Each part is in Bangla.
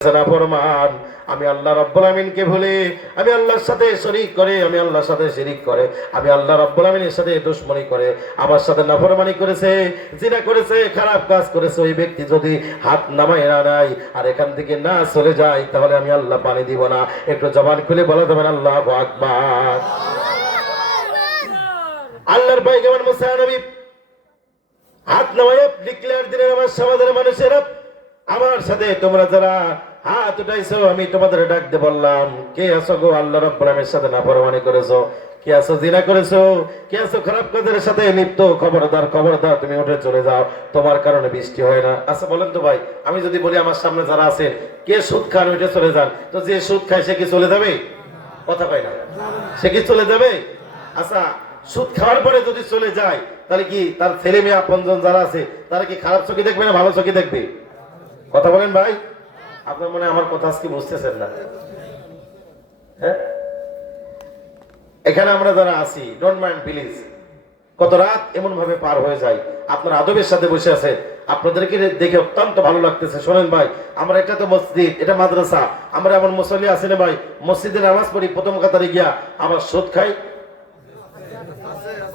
নাফরমান, আমি আল্লাহ রাব্বুল আমিনকে ভুলে, আমি আল্লাহর সাথে শরীক করে, আমি আল্লাহর সাথে শিরিক করে, আমি আল্লাহ রাব্বুল আমিনের সাথে দুশমনি করে, আমার সাথে নাফরমানি করেছে, জিনা করেছে, খারাপ কাজ করেছে, ওই ব্যক্তি যদি হাত নামায় না নেয় আর এখান থেকে না চলে যায়, তাহলে আমি আল্লাহ পানি দিব না। একটু জবান খুলে বলা যাবেন আল্লাহু আকবার। আল্লাহর পয়গম্বর মুসা নবী হাত নামায় ডিক্লেয়ার দিলেন, আমার সমাজের মানুষেরা, আমার সাথে তোমরা যারা হাত উঠাইছো, আমি তোমাদের ডাক দিয়ে বললাম, কে আছো গো আল্লাহ রাব্বুল আমিনের সাথে নাফরমানি করেছো, কে আছো জিনা করেছো, কে আছো খারাপ কাজের সাথে লিপ্ত, খবরদার খবরদার তুমি উঠে চলে যাও, তোমার কারণে বৃষ্টি হয় না। আচ্ছা বলেন তো ভাই, আমি যদি বলি আমার সামনে যারা আছেন কে সুদ খান, উঠে চলে যান, তো যে সুদ খায় সে কি চলে যাবে? কথা পাই না, সে কি চলে যাবে? আচ্ছা, সুদ খাওয়ার পরে যদি চলে যায়, তাহলে কি তার ছেলে মেয়ে আপনজন যারা আছে তারা কি খারাপ চোখে দেখবে না ভালো চোখে দেখবে? কথা বলেন ভাই, আপনার মনে আমার কথা আজকে বুঝতেছেন না? হ্যাঁ, এখানে আমরা যারা আছি, ডোন্ট মাইন্ড প্লিজ, কত রাত এমন ভাবে পার হয়ে যায়, আপনার আদবের সাথে বসে আছে, আপনাদেরকে দেখে অত্যন্ত ভালো লাগতেছে। শোনেন ভাই, আমরা এটা তো মসজিদ, এটা মাদ্রাসা, আমরা এমন মুসল্লি আছি না ভাই, মসজিদে নামাজ পড়ি, প্রথম কাতারে গিয়া আবার সুদ খাই,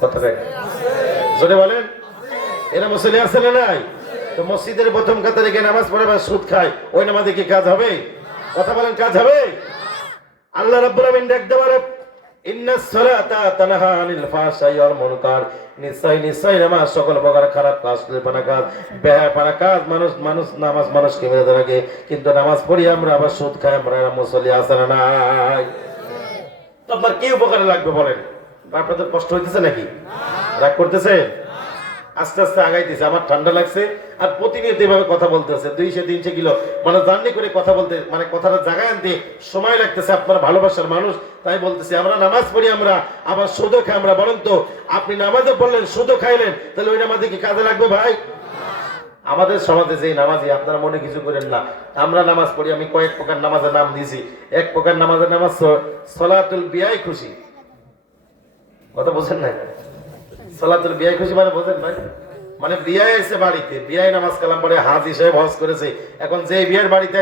কথা জোরে বলেন, এরা মুসল্লি আছে না নাই? তো মসজিদের প্রথম কাতারে গিয়ে নামাজ পড়ে বা সুদ খায়, ওই নামাজে কি কাজ হবে? কথা বলেন, কাজ হবে? আল্লাহ রাব্বুল আমিন ডাক দেওয়ারে, ইন্নাস সালাতা তানহা আনিল ফাহশাই ওয়াল মুনকার, নিশ্চয় নিশ্চয় নামাজ সকল প্রকার খারাপ কাজ, পানা কাজ, বেহায়াপনা কাজ, মানুষ নামাজ মানুষকে মেরে রাখে, কিন্তু নামাজ পড়ি আমরা আবার সুদ খাই, আমরা মুসল্লি আছে না নাই? তো আপনার কি উপকারে লাগবে বলেন? আপনাদের কষ্ট হইতেছে নাকি? রাগ করতেছে? আস্তে আস্তে আগাইতেছে, আমার ঠান্ডা লাগছে, আর প্রতিনিয়ত এভাবে কথা বলতেছে, 200-300 কিলো মানে জার্নি করে কথা বলতে, মানে কথাটা জায়গায় আনতে সময় লাগতেছে। আপনার ভালোবাসার মানুষ, তাই বলতেছি, আমরা নামাজ পড়ি আমরা আবার সুদও খাই আমরা। বলেন তো, আপনি নামাজও পড়লেন সুদও খাইলেন, তাহলে ওই নামাজে কি কাজে লাগবে ভাই? আমাদের সমাজে যে নামাজি, আপনারা মনে কিছু করেন না, আমরা নামাজ পড়ি, আমি কয়েক প্রকার নামাজের নাম দিয়েছি। এক প্রকার নামাজের নাম সলাতুল বিয়াই খুশি। কথা বলছেন না? সালাতুল বিয়াই খুশি মানে বোঝেন ভাই? মানে বিয়ে এসে বাড়িতে, বিয়ে নামাজ কালাম পড়ে, হাজি সাহেব হজ করেছে, এখন যে বিয়ের বাড়িতে